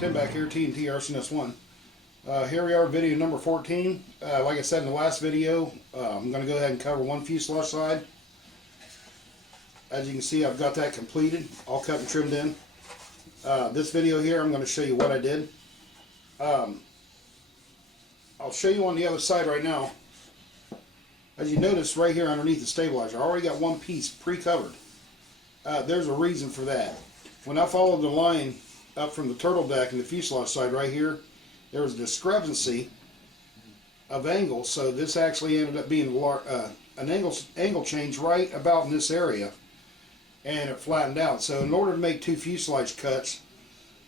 Tim back here, TNT RCNS1. Here we are, video number 14. Like I said in the last video, I'm going to go ahead and cover one fuselage side. As you can see, I've got that completed, all cut and trimmed in. This video here, I'm going to show you what I did. I'll show you on the other side right now. As you notice right here underneath the stabilizer, I already got one piece pre-covered. There's a reason for that. When I followed the line up from the turtle deck and the fuselage side right here, there was a discrepancy of angle, so this actually ended up being an angle change right about in this area, and it flattened out. So in order to make two fuselage cuts,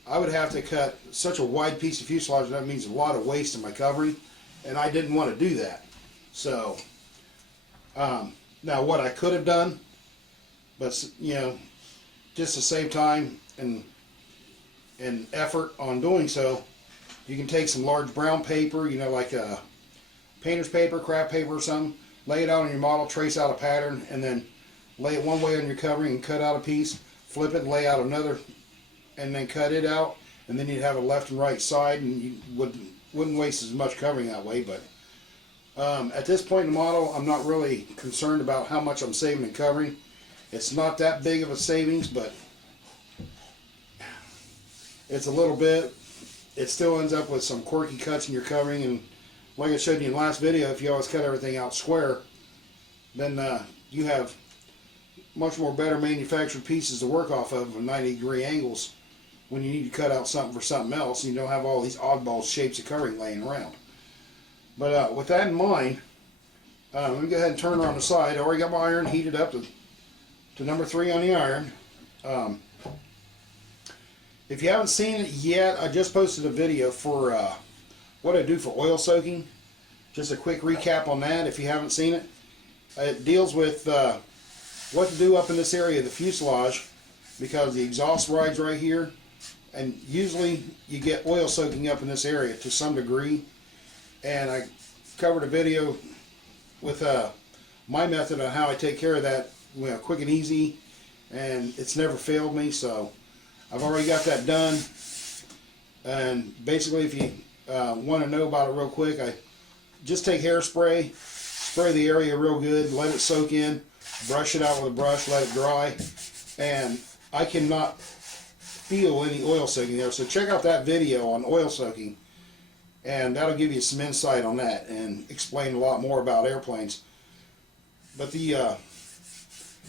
I would have to cut such a wide piece of fuselage. That means a lot of waste in my covering, and I didn't want to do that. So now what I could have done, but you know, just to save time and effort on doing so, you can take some large brown paper, you know, like a painter's paper, craft paper or something, lay it out on your model, trace out a pattern, and then lay it one way on your covering and cut out a piece, flip it, lay out another, and then cut it out, and then you'd have a left and right side, and you wouldn't waste as much covering that way. But at this point in the model, I'm not really concerned about how much I'm saving in covering. It's not that big of a savings, but it's a little bit. It still ends up with some quirky cuts in your covering, and like I showed you in the last video, if you always cut everything out square, then you have much more better manufactured pieces to work off of 90-degree angles when you need to cut out something for something else, and you don't have all these oddball shapes of covering laying around. But with that in mind, let me go ahead and turn her on the side. I already got my iron heated up to number 3 on the iron. If you haven't seen it yet, I just posted a video for what I do for oil soaking. Just a quick recap on that if you haven't seen it. It deals with what to do up in this area of the fuselage, because the exhaust rides right here, and usually you get oil soaking up in this area to some degree. And I covered a video with my method on how I take care of that, you know, quick and easy, and it's never failed me. So I've already got that done. And basically, if you want to know about it real quick, I just take hairspray, spray the area real good, let it soak in, brush it out with a brush, let it dry, and I cannot feel any oil soaking there. So check out that video on oil soaking, and that'll give you some insight on that and explain a lot more about airplanes. But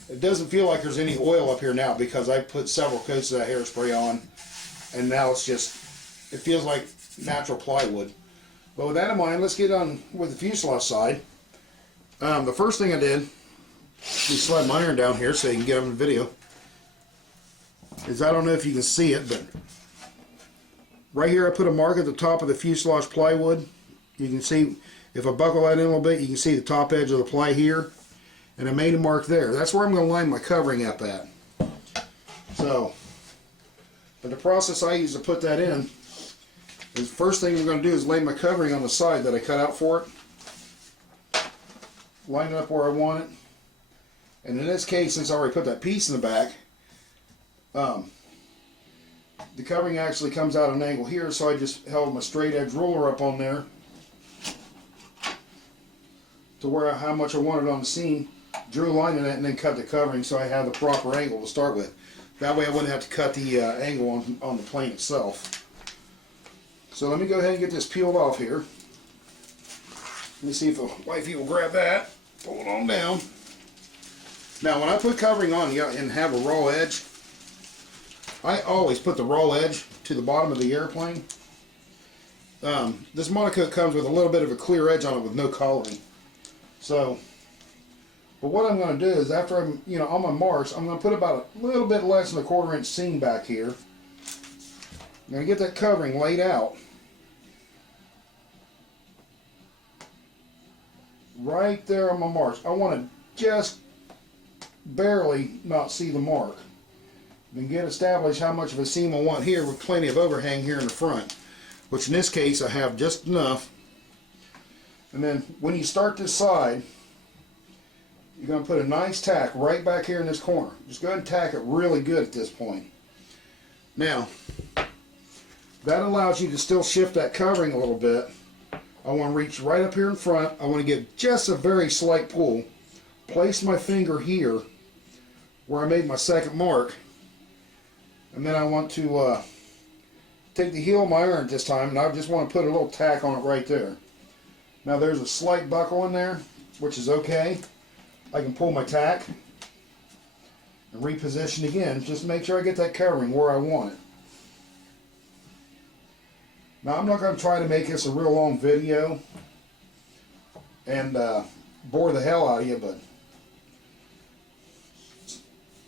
it doesn't feel like there's any oil up here now, because I put several coats of that hairspray on, and now it feels like natural plywood. But with that in mind, let's get on with the fuselage side. The first thing I did, let me slide my iron down here so you can get on the video, is I don't know if you can see it, but right here I put a mark at the top of the fuselage plywood. You can see, if I buckle that in a little bit, you can see the top edge of the ply here. And I made a mark there. That's where I'm going to line my covering up at. So, but the process I use to put that in is, the first thing I'm going to do is lay my covering on the side that I cut out for it. Line it up where I want it. And in this case, since I already put that piece in the back, the covering actually comes out at an angle here, so I just held my straight edge ruler up on there to where how much I wanted on the seam, drew a line in it, and then cut the covering so I had the proper angle to start with. That way I wouldn't have to cut the angle on the plane itself. So let me go ahead and get this peeled off here. Let me see if the wifey will grab that. Pull it on down. Now when I put covering on and have a raw edge, I always put the raw edge to the bottom of the airplane. This monocoat comes with a little bit of a clear edge on it with no coloring. So, but what I'm going to do is, after I'm, you know, on my marks, I'm going to put about a little bit less than a 1/4 inch seam back here. I'm going to get that covering laid out right there on my marks. I want to just barely not see the mark. Then get established how much of a seam I want here, with plenty of overhang here in the front, which in this case I have just enough. And then when you start this side, you're going to put a nice tack right back here in this corner. Just go ahead and tack it really good at this point. Now, That allows you to still shift that covering a little bit. I want to reach right up here in front. I want to give just a very slight pull. Place my finger here where I made my second mark. And then I want to take the heel of my iron this time, and I just want to put a little tack on it right there. Now there's a slight buckle in there, which is okay. I can pull my tack and reposition again, just to make sure I get that covering where I want it. Now I'm not going to try to make this a real long video and bore the hell out of you, but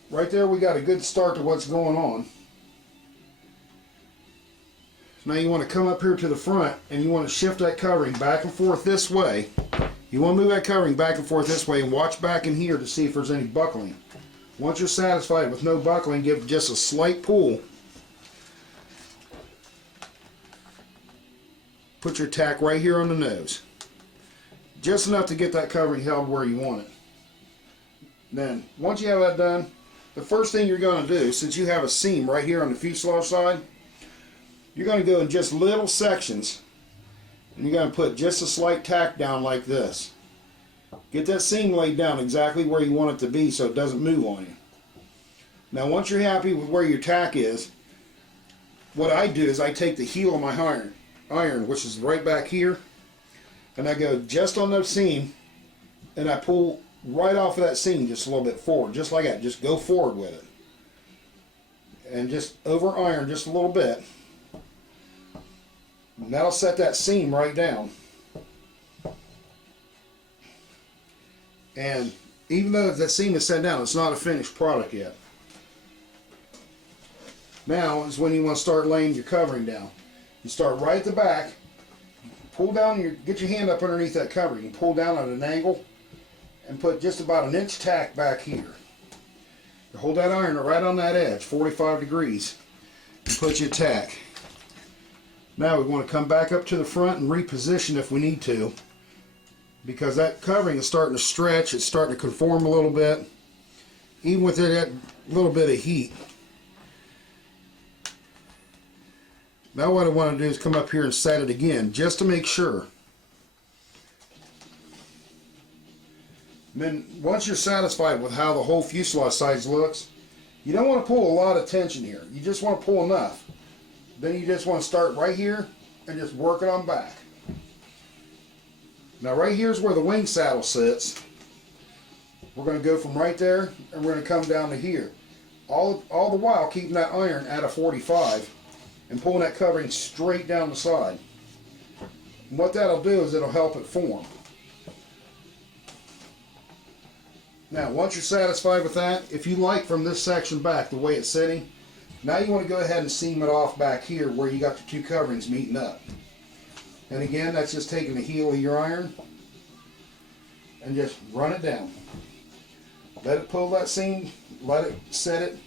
right there we got a good start to what's going on. Now you want to come up here to the front and you want to shift that covering back and forth this way. You want to move that covering back and forth this way and watch back in here to see if there's any buckling. Once you're satisfied with no buckling, give just a slight pull. Put your tack right here on the nose. Just enough to get that covering held where you want it. Then, once you have that done, the first thing you're going to do, since you have a seam right here on the fuselage side, you're going to go in just little sections, and you're going to put just a slight tack down like this. Get that seam laid down exactly where you want it to be so it doesn't move on you. Now once you're happy with where your tack is, what I do is I take the heel of my iron, which is right back here, and I go just on the seam, and I pull right off of that seam just a little bit forward, just like that. Just go forward with it. And just over iron just a little bit. And that'll set that seam right down. And even though that seam is set down, it's not a finished product yet. Now is when you want to start laying your covering down. You start right at the back, pull down, get your hand up underneath that covering, and pull down at an angle, and put just about an inch tack back here. You hold that iron right on that edge, 45 degrees, and put your tack. Now we want to come back up to the front and reposition if we need to, because that covering is starting to stretch, it's starting to conform a little bit, even with that little bit of heat. Now what I want to do is come up here and set it again, just to make sure. And then once you're satisfied with how the whole fuselage size looks, you don't want to pull a lot of tension here. You just want to pull enough. Then you just want to start right here and just work it on back. Now right here's where the wing saddle sits. We're going to go from right there and we're going to come down to here. All the while keeping that iron at a 45 and pulling that covering straight down the side. And what that'll do is it'll help it form. Now once you're satisfied with that, if you like from this section back the way it's sitting, now you want to go ahead and seam it off back here where you got the two coverings meeting up. And again, that's just taking the heel of your iron and just run it down. Let it pull that seam, let it set it,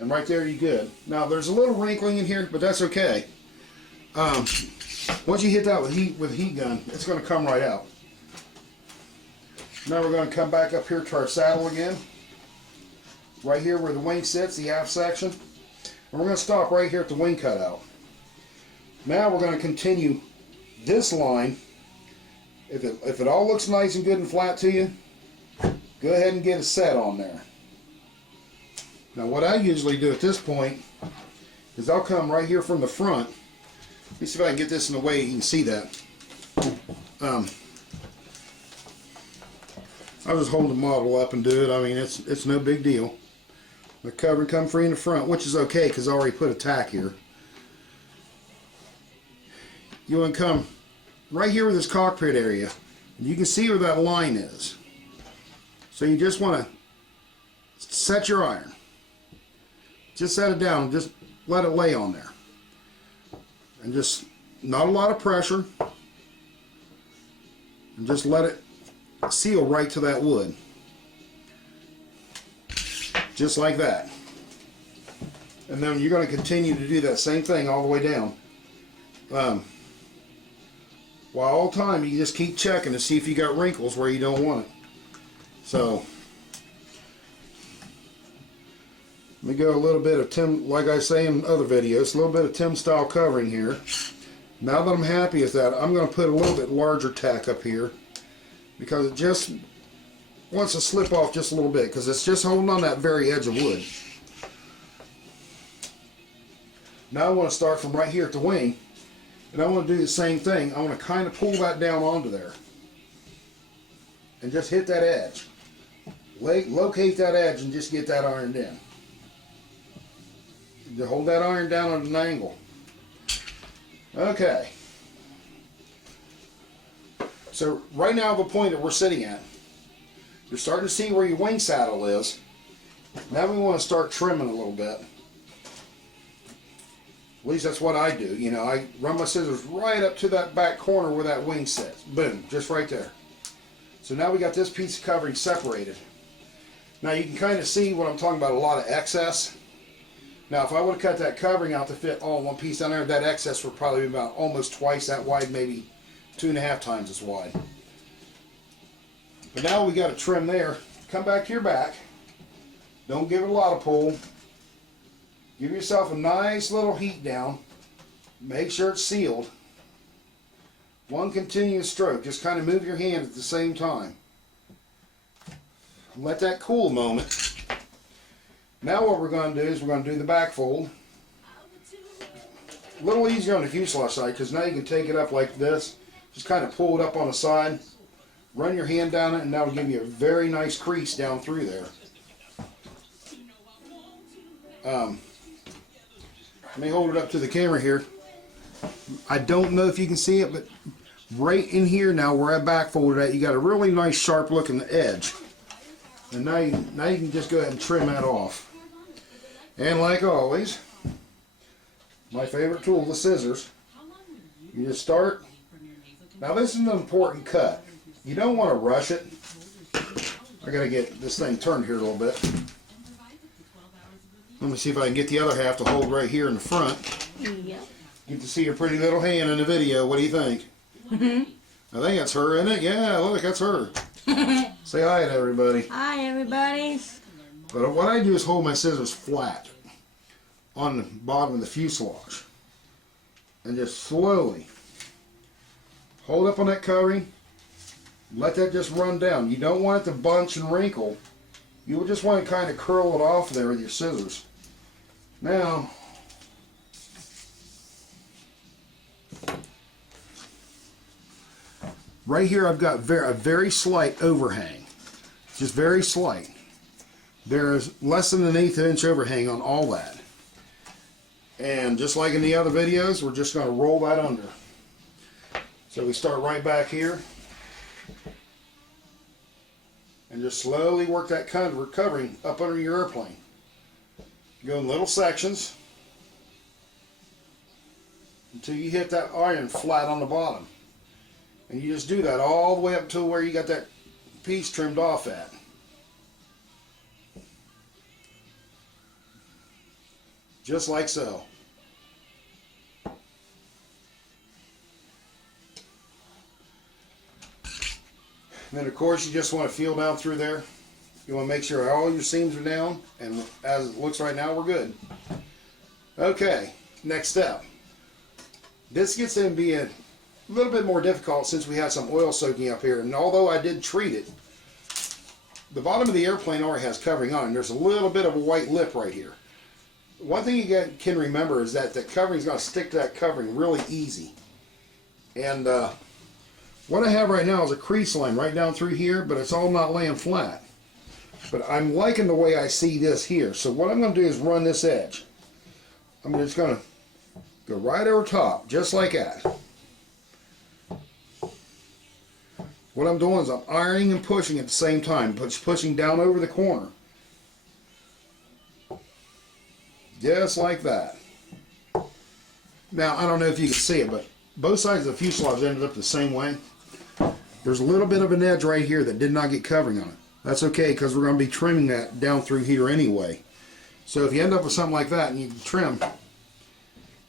and right there you're good. Now there's a little wrinkling in here, but that's okay. Once you hit that with heat gun, it's going to come right out. Now we're going to come back up here to our saddle again. Right here where the wing sits, the aft section. And we're going to stop right here at the wing cutout. Now we're going to continue this line. If it all looks nice and good and flat to you, go ahead and get a set on there. Now what I usually do at this point is I'll come right here from the front. Let me see if I can get this in a way you can see that. I'll just hold the model up and do it. I mean, it's no big deal. The covering come free in the front, which is okay because I already put a tack here. You want to come right here with this cockpit area. You can see where that line is. So you just want to set your iron. Just set it down and just let it lay on there. And just not a lot of pressure. And just let it seal right to that wood. Just like that. And then you're going to continue to do that same thing all the way down. While all the time you just keep checking to see if you got wrinkles where you don't want it. So Let me go a little bit of Tim, like I say in other videos, a little bit of Tim style covering here. Now that I'm happy with that, I'm going to put a little bit larger tack up here because it just wants to slip off just a little bit because it's just holding on that very edge of wood. Now I want to start from right here at the wing, and I want to do the same thing. I want to kind of pull that down onto there and just hit that edge. Locate that edge and just get that ironed in. You hold that iron down at an angle. Okay. So right now the point that we're sitting at, you're starting to see where your wing saddle is. Now we want to start trimming a little bit. At least that's what I do. You know, I run my scissors right up to that back corner where that wing sits. Boom, just right there. So now we got this piece of covering separated. Now you can kind of see what I'm talking about, a lot of excess. Now if I would have cut that covering out to fit all in one piece down there, that excess would probably be about almost twice that wide, maybe 2.5 times as wide. But now we got to trim there. Come back to your back. Don't give it a lot of pull. Give yourself a nice little heat down. Make sure it's sealed. One continuous stroke. Just kind of move your hand at the same time. Let that cool a moment. Now what we're going to do is we're going to do the back fold. A little easier on the fuselage side because now you can take it up like this. Just kind of pull it up on the side. Run your hand down it and that'll give you a very nice crease down through there. Let me hold it up to the camera here. I don't know if you can see it, but right in here now where I back folded at, you got a really nice sharp looking edge. And now you can just go ahead and trim that off. And like always, my favorite tool, the scissors. You just start. Now this is an important cut. You don't want to rush it. I gotta get this thing turned here a little bit. Let me see if I can get the other half to hold right here in the front. Yep. Get to see your pretty little hand in the video. What do you think? I think that's her, isn't it? Yeah, look, that's her. Say hi to everybody. Hi, everybody. But what I do is hold my scissors flat on the bottom of the fuselage. And just slowly hold up on that covering. Let that just run down. You don't want it to bunch and wrinkle. You just want to kind of curl it off there with your scissors. Now, right here I've got a very slight overhang. Just very slight. There's less than an 1/8 inch overhang on all that. And just like in the other videos, we're just going to roll that under. So we start right back here. And just slowly work that covering up under your airplane. Go in little sections until you hit that iron flat on the bottom. And you just do that all the way up to where you got that piece trimmed off at. Just like so. And then of course you just want to feel down through there. You want to make sure all your seams are down, and as it looks right now, we're good. Okay, next step. This gets to be a little bit more difficult since we had some oil soaking up here, and although I did treat it, the bottom of the airplane already has covering on, and there's a little bit of a white lip right here. One thing you can remember is that the covering is going to stick to that covering really easy. And what I have right now is a crease line right down through here, but it's all not laying flat. But I'm liking the way I see this here. So what I'm going to do is run this edge. I'm just going to go right over top, just like that. What I'm doing is I'm ironing and pushing at the same time, pushing down over the corner. Just like that. Now, I don't know if you can see it, but both sides of the fuselage ended up the same way. There's a little bit of an edge right here that did not get covering on it. That's okay, because we're going to be trimming that down through here anyway. So if you end up with something like that and you trim,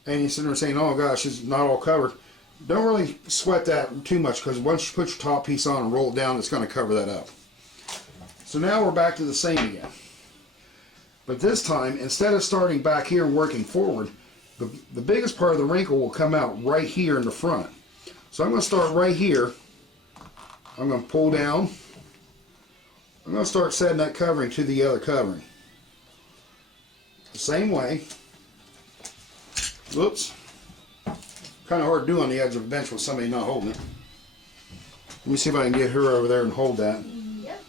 and you're sitting there saying, oh gosh, it's not all covered, don't really sweat that too much, because once you put your top piece on and roll it down, it's going to cover that up. So now we're back to the same again. But this time, instead of starting back here and working forward, the biggest part of the wrinkle will come out right here in the front. So I'm going to start right here. I'm going to pull down. I'm going to start setting that covering to the other covering. The same way. Whoops. Kind of hard to do on the edge of a bench with somebody not holding it. Let me see if I can get her over there and hold that. Yep.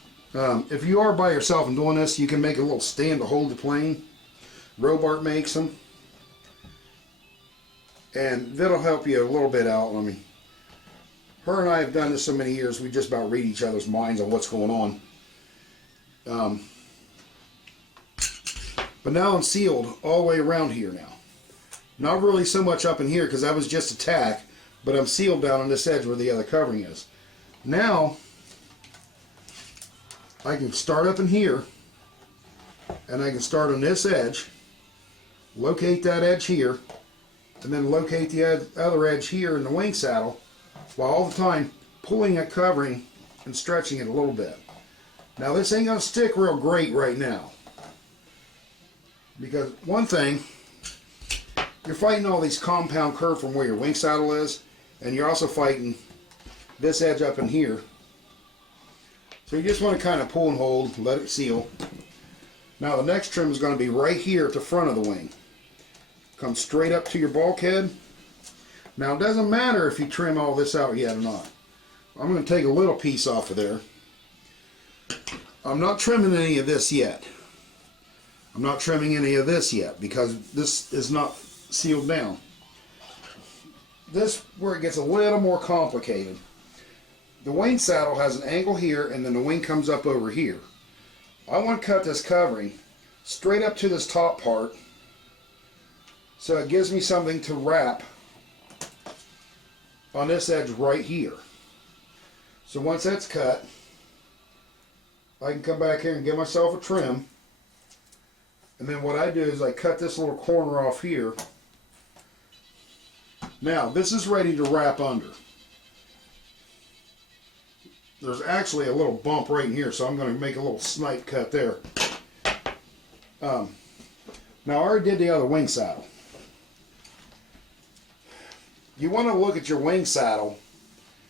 If you are by yourself and doing this, you can make a little stand to hold the plane. Robart makes them. And that'll help you a little bit out. I mean, her and I have done this so many years, we just about read each other's minds on what's going on. But now I'm sealed all the way around here now. Not really so much up in here because that was just a tack, but I'm sealed down on this edge where the other covering is. Now, I can start up in here, and I can start on this edge, locate that edge here, and then locate the other edge here in the wing saddle, while all the time pulling that covering and stretching it a little bit. Now this ain't going to stick real great right now. Because one thing, you're fighting all these compound curve from where your wing saddle is, and you're also fighting this edge up in here. So you just want to kind of pull and hold, let it seal. Now the next trim is going to be right here at the front of the wing. Come straight up to your bulkhead. Now it doesn't matter if you trim all this out yet or not. I'm going to take a little piece off of there. I'm not trimming any of this yet. I'm not trimming any of this yet because this is not sealed down. This where it gets a little more complicated. The wing saddle has an angle here and then the wing comes up over here. I want to cut this covering straight up to this top part so it gives me something to wrap on this edge right here. So once that's cut, I can come back here and give myself a trim. And then what I do is I cut this little corner off here. Now this is ready to wrap under. There's actually a little bump right in here, so I'm going to make a little snipe cut there. Now I already did the other wing saddle. You want to look at your wing saddle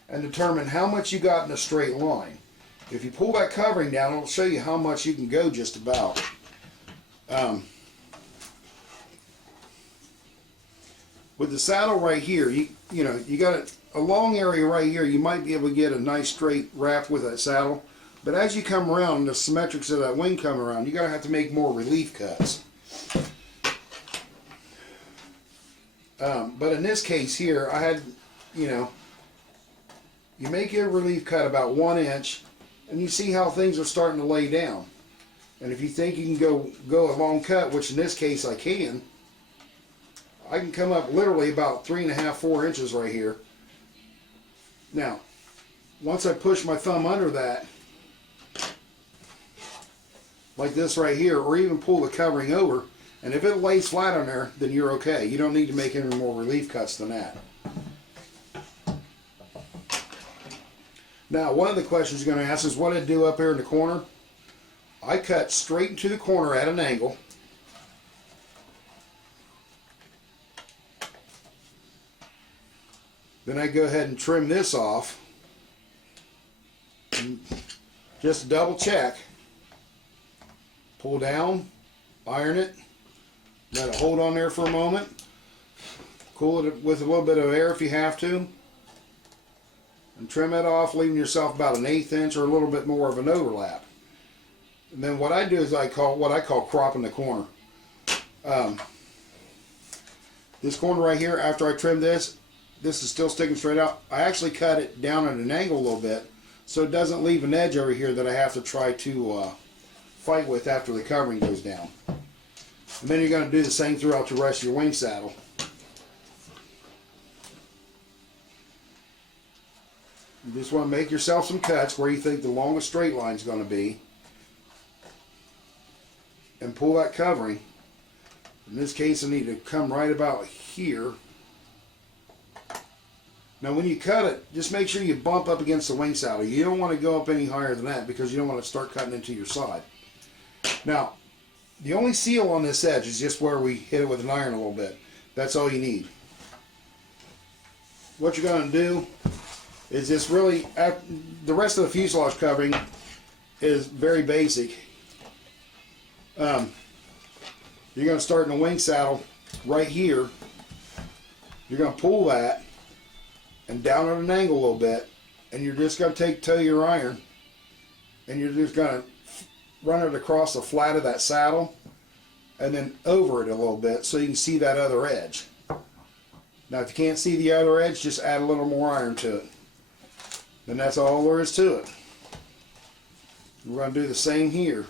and determine how much you got in a straight line. If you pull that covering down, it'll show you how much you can go just about. With the saddle right here, you know, you got a long area right here. You might be able to get a nice straight wrap with that saddle. But as you come around, the symmetrics of that wing come around, you're going to have to make more relief cuts. But in this case here, I had, you know, you make your relief cut about 1 inch, and you see how things are starting to lay down. And if you think you can go a long cut, which in this case I can come up literally about 3.5, 4 inches right here. Now, once I push my thumb under that, like this right here, or even pull the covering over, and if it lays flat on there, then you're okay. You don't need to make any more relief cuts than that. Now, one of the questions you're going to ask is what I do up here in the corner. I cut straight into the corner at an angle. Then I go ahead and trim this off. And just double check. Pull down, iron it, let it hold on there for a moment. Cool it with a little bit of air if you have to. And trim it off, leaving yourself about 1/8 inch or a little bit more of an overlap. And then what I do is what I call cropping the corner. This corner right here, after I trim this is still sticking straight out. I actually cut it down at an angle a little bit so it doesn't leave an edge over here that I have to try to fight with after the covering goes down. And then you're going to do the same throughout the rest of your wing saddle. You just want to make yourself some cuts where you think the longest straight line is going to be. And pull that covering. In this case, I need to come right about here. Now when you cut it, just make sure you bump up against the wing saddle. You don't want to go up any higher than that because you don't want to start cutting into your side. Now, The only seal on this edge is just where we hit it with an iron a little bit. That's all you need. What you're going to do is this really, the rest of the fuselage covering is very basic. You're going to start in the wing saddle right here. You're going to pull that and down at an angle a little bit, and you're just going to tow your iron, and you're just going to run it across the flat of that saddle and then over it a little bit so you can see that other edge. Now if you can't see the other edge, just add a little more iron to it. Then that's all there is to it. We're going to do the same here.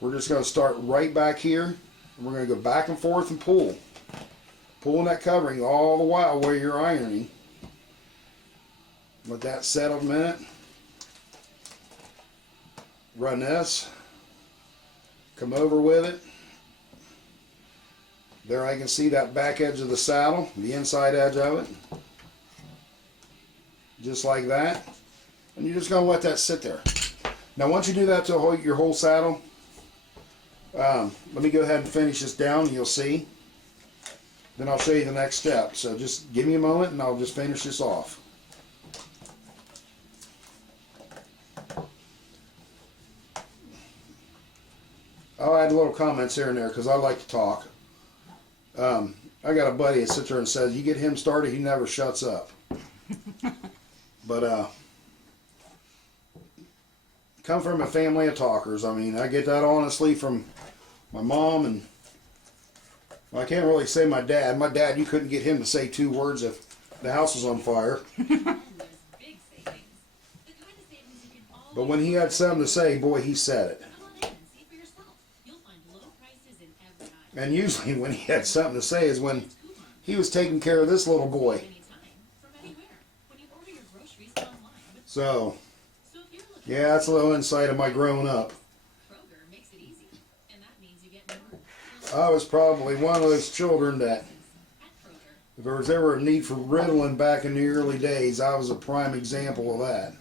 We're just going to start right back here, and we're going to go back and forth and pull. Pulling that covering all the while where you're ironing. Let that settle a minute. Run this. Come over with it. There I can see that back edge of the saddle, the inside edge of it. Just like that. And you're just going to let that sit there. Now once you do that to your whole saddle, let me go ahead and finish this down and you'll see. Then I'll show you the next step. So just give me a moment and I'll just finish this off. I'll add little comments here and there because I like to talk. I got a buddy that sits there and says, you get him started, he never shuts up. But come from a family of talkers. I mean, I get that honestly from my mom, and well, I can't really say my dad. My dad, you couldn't get him to say 2 words if the house was on fire. But when he had something to say, boy, he said it. And usually when he had something to say is when he was taking care of this little boy. So, yeah, that's a little insight of my growing up. I was probably one of those children that, if there was ever a need for Ritalin back in the early days, I was a prime example of that.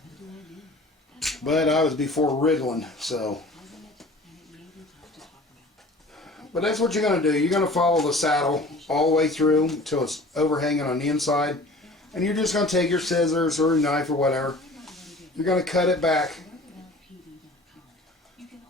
But I was before Ritalin, so. But that's what you're going to do. You're going to follow the saddle all the way through until it's overhanging on the inside. And you're just going to take your scissors or a knife or whatever. You're going to cut it back.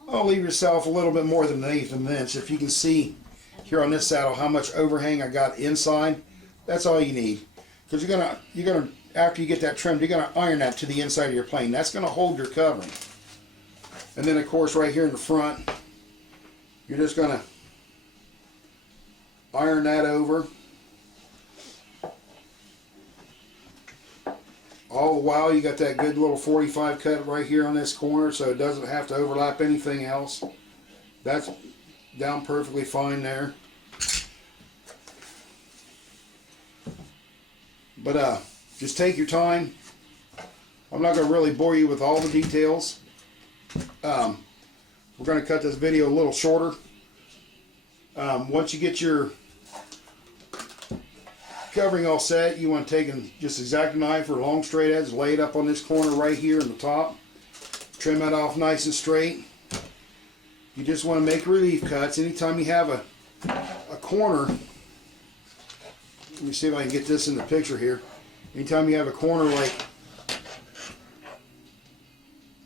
I'll leave yourself a little bit more than 1/8 of an inch. If you can see here on this saddle how much overhang I got inside, that's all you need. Because you're gonna after you get that trimmed, you're gonna iron that to the inside of your plane. That's gonna hold your covering. And then of course right here in the front, you're just gonna iron that over. All the while you got that good little 45 cut right here on this corner, so it doesn't have to overlap anything else. That's down perfectly fine there. But just take your time. I'm not going to really bore you with all the details. We're going to cut this video a little shorter. Once you get your covering all set, you want to take just X-Acto knife or long straight edge, lay it up on this corner right here in the top, trim that off nice and straight. You just want to make relief cuts. Anytime you have a corner, let me see if I can get this in the picture here. Anytime you have a corner like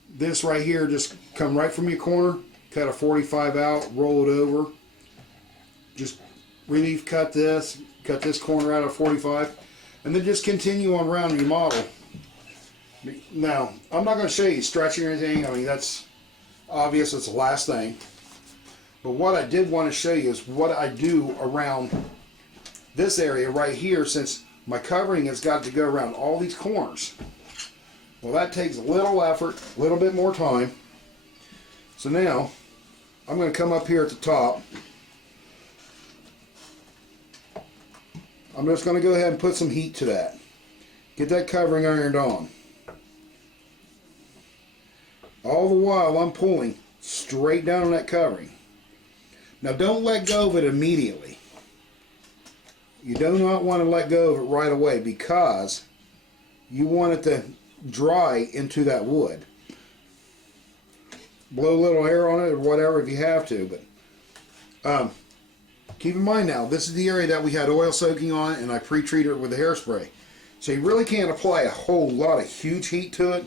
this right here, just come right from your corner, cut a 45 out, roll it over, just relief cut this corner out of 45, and then just continue on around your model. Now, I'm not going to show you stretching or anything. I mean, that's obvious. It's the last thing. But what I did want to show you is what I do around this area right here, since my covering has got to go around all these corners. Well, that takes a little effort, a little bit more time. So now, I'm going to come up here at the top. I'm just going to go ahead and put some heat to that. Get that covering ironed on. All the while I'm pulling straight down on that covering. Now don't let go of it immediately. You do not want to let go of it right away because you want it to dry into that wood. Blow a little air on it or whatever if you have to, but Keep in mind now, this is the area that we had oil soaking on, and I pre-treated it with the hairspray. So you really can't apply a whole lot of huge heat to it,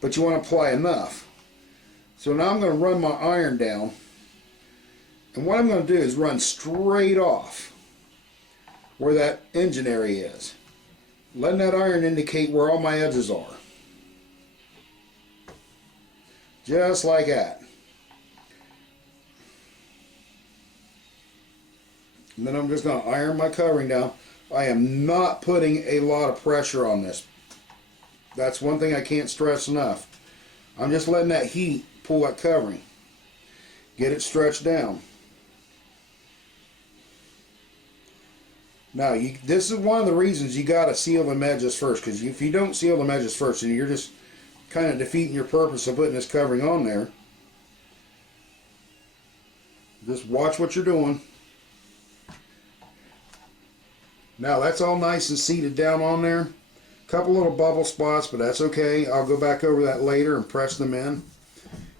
but you want to apply enough. So now I'm going to run my iron down, and what I'm going to do is run straight off where that engine area is, letting that iron indicate where all my edges are. Just like that. And then I'm just going to iron my covering down. I am not putting a lot of pressure on this. That's one thing I can't stress enough. I'm just letting that heat pull that covering. Get it stretched down. Now, this is one of the reasons you got to seal them edges first. Because if you don't seal them edges first, then you're just kind of defeating your purpose of putting this covering on there. Just watch what you're doing. Now that's all nice and seated down on there. Couple little bubble spots, but that's okay. I'll go back over that later and press them in.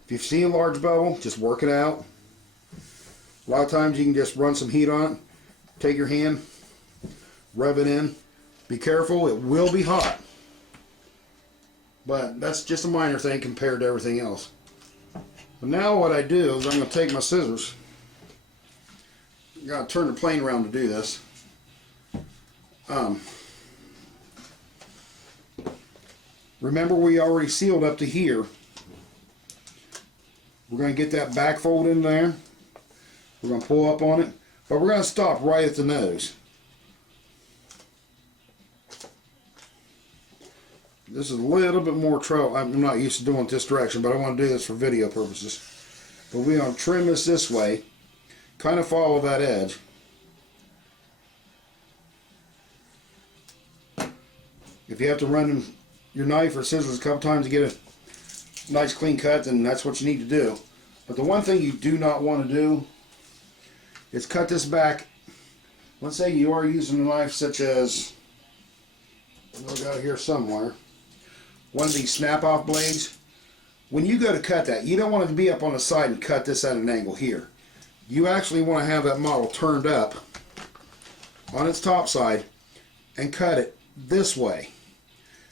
If you see a large bubble, just work it out. A lot of times you can just run some heat on it. Take your hand, rub it in. Be careful, it will be hot. But that's just a minor thing compared to everything else. But now what I do is I'm going to take my scissors. I've got to turn the plane around to do this. Remember, we already sealed up to here. We're going to get that back fold in there. We're going to pull up on it, but we're going to stop right at the nose. This is a little bit more trouble. I'm not used to doing it this direction, but I want to do this for video purposes. But we're going to trim this way, kind of follow that edge. If you have to run your knife or scissors a couple times to get a nice clean cut, then that's what you need to do. But the one thing you do not want to do is cut this back. Let's say you are using a knife such as, I've got it here somewhere, one of these snap-off blades. When you go to cut that, you don't want it to be up on the side and cut this at an angle here. You actually want to have that model turned up on its top side and cut it this way,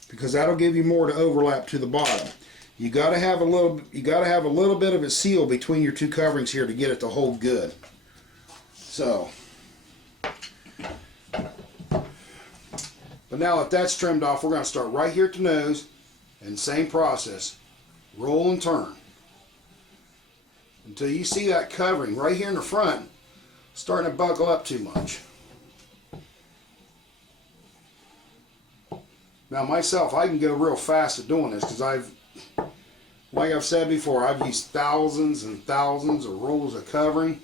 because that'll give you more to overlap to the bottom. You got to have a little bit of a seal between your two coverings here to get it to hold good. So, but now that that's trimmed off, we're going to start right here at the nose, and same process, roll and turn until you see that covering right here in the front starting to buckle up too much. Now myself, I can go real fast at doing this because like I've said before, I've used thousands and thousands of rolls of covering.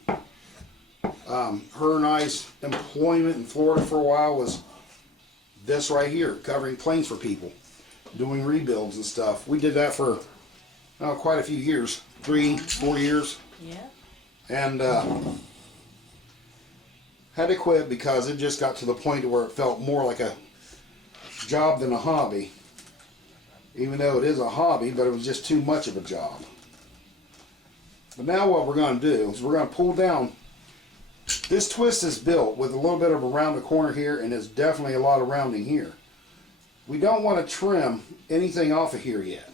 Her and I's employment in Florida for a while was this right here, covering planes for people, doing rebuilds and stuff. We did that for quite a few years, 3-4 years. Yeah. And had to quit because it just got to the point where it felt more like a job than a hobby. Even though it is a hobby, but it was just too much of a job. But now what we're going to do is we're going to pull down. This twist is built with a little bit of a rounded corner here, and there's definitely a lot of rounding here. We don't want to trim anything off of here yet.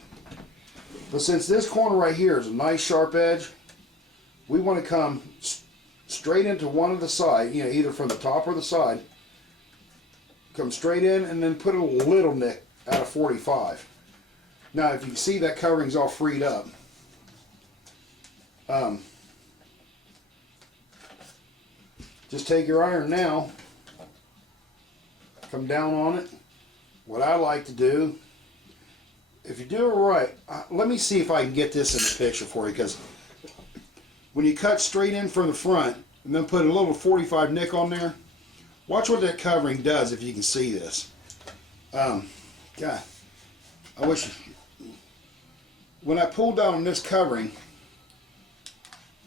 But since this corner right here is a nice sharp edge, we want to come straight into one of the side, either from the top or the side. Come straight in and then put a little nick out of 45. Now if you can see that covering's all freed up. Just take your iron now, come down on it. What I like to do, if you do it right, let me see if I can get this in the picture for you, because when you cut straight in from the front and then put a little 45 nick on there, watch what that covering does if you can see this. God, I wish, when I pull down on this covering,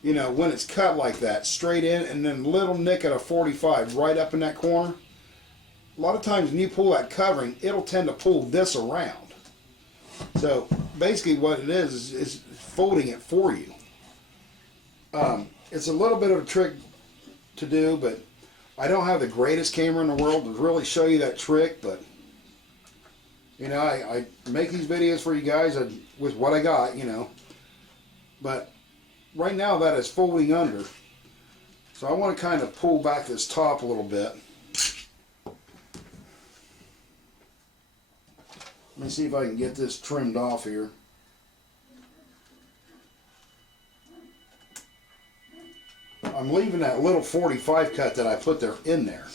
when it's cut like that, straight in and then little nick at a 45 right up in that corner, a lot of times when you pull that covering, it'll tend to pull this around. So basically what it is folding it for you. It's a little bit of a trick to do, but I don't have the greatest camera in the world to really show you that trick, but you know, I make these videos for you guys with what I got, you know. But right now that is folding under. So I want to kind of pull back this top a little bit. Let me see if I can get this trimmed off here. I'm leaving that little 45 cut that I put there in there.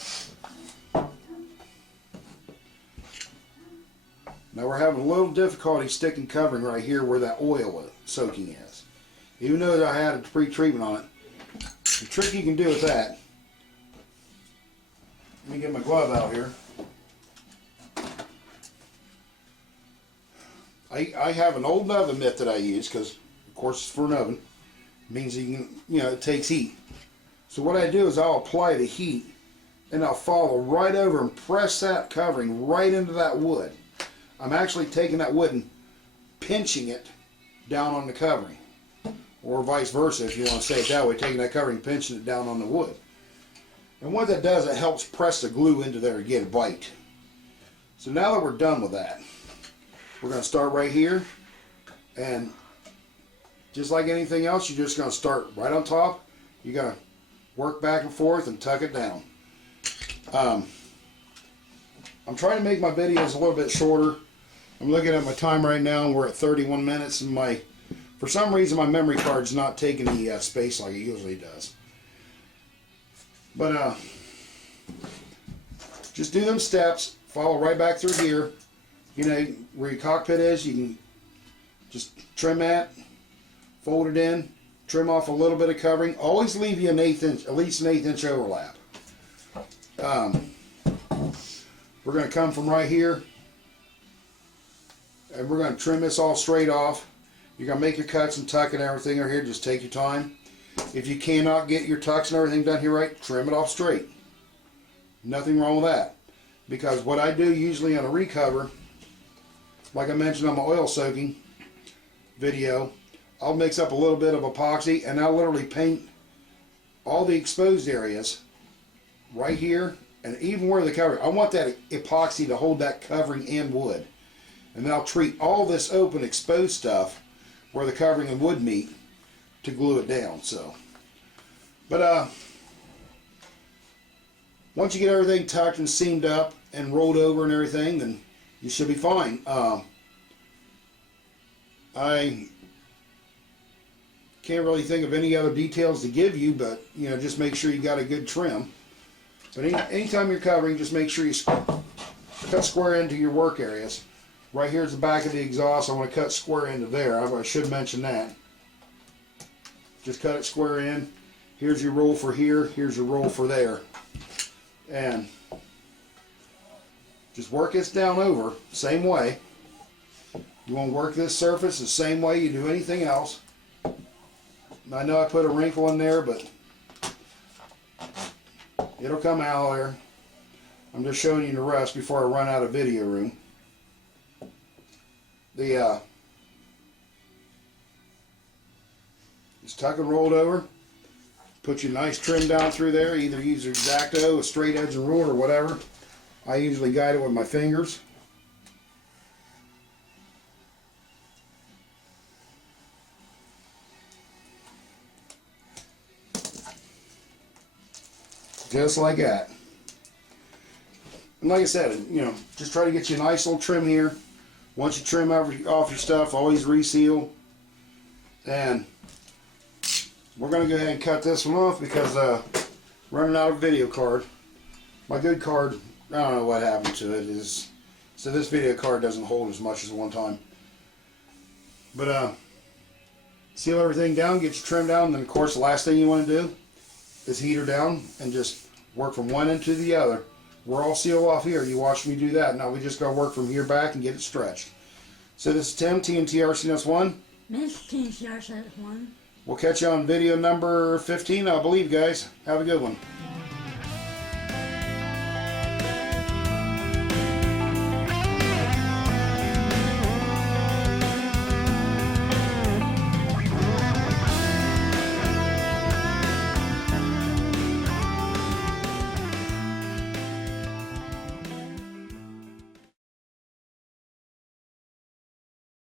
Now we're having a little difficulty sticking covering right here where that oil soaking is. Even though I had a pre-treatment on it. The trick you can do with that, let me get my glove out here. I have an old oven mitt that I use because, of course, it's for an oven. It means you can, you know, it takes heat. So what I do is I'll apply the heat and I'll follow right over and press that covering right into that wood. I'm actually taking that wood and pinching it down on the covering. Or vice versa, if you want to say it that way, taking that covering and pinching it down on the wood. And what that does, it helps press the glue into there to get a bite. So now that we're done with that, we're going to start right here, and just like anything else, you're just going to start right on top. You're going to work back and forth and tuck it down. I'm trying to make my videos a little bit shorter. I'm looking at my time right now, and we're at 31 minutes, and for some reason my memory card's not taking the space like it usually does. But just do them steps, follow right back through here. You know, where your cockpit is, you can just trim that, fold it in, trim off a little bit of covering. Always leave you at least an 1/8 inch overlap. We're going to come from right here, and we're going to trim this all straight off. You're going to make your cuts and tuck and everything over here. Just take your time. If you cannot get your tucks and everything done here right, trim it off straight. Nothing wrong with that. Because what I do usually on a recover, like I mentioned on my oil soaking video, I'll mix up a little bit of epoxy and I'll literally paint all the exposed areas right here and even where the cover. I want that epoxy to hold that covering and wood. And then I'll treat all this open exposed stuff where the covering and wood meet to glue it down. So, but once you get everything tucked and seamed up and rolled over and everything, then you should be fine. I can't really think of any other details to give you, but you know, just make sure you got a good trim. But anytime you're covering, just make sure you cut square into your work areas. Right here is the back of the exhaust. I want to cut square into there. I should mention that. Just cut it square in. Here's your roll for here. Here's your roll for there. And just work this down over, same way. You want to work this surface the same way you do anything else. I know I put a wrinkle in there, but it'll come out there. I'm just showing you the rest before I run out of video room. Just tuck and roll it over. Put your nice trim down through there. Either use an X-Acto, a straight edge and rule, or whatever. I usually guide it with my fingers. Just like that. And like I said, you know, just try to get you a nice little trim here. Once you trim off your stuff, always reseal. And we're going to go ahead and cut this one off because running out of video card. My good card, I don't know what happened to it. So this video card doesn't hold as much as one time. But seal everything down, get your trim down, and then of course the last thing you want to do is heat her down and just work from one end to the other. We're all sealed off here. You watch me do that. Now we just got to work from here back and get it stretched. So this is Tim, TNTRCNS1. Miss TNTRCNS1. We'll catch you on video number 15, I believe, guys. Have a good one.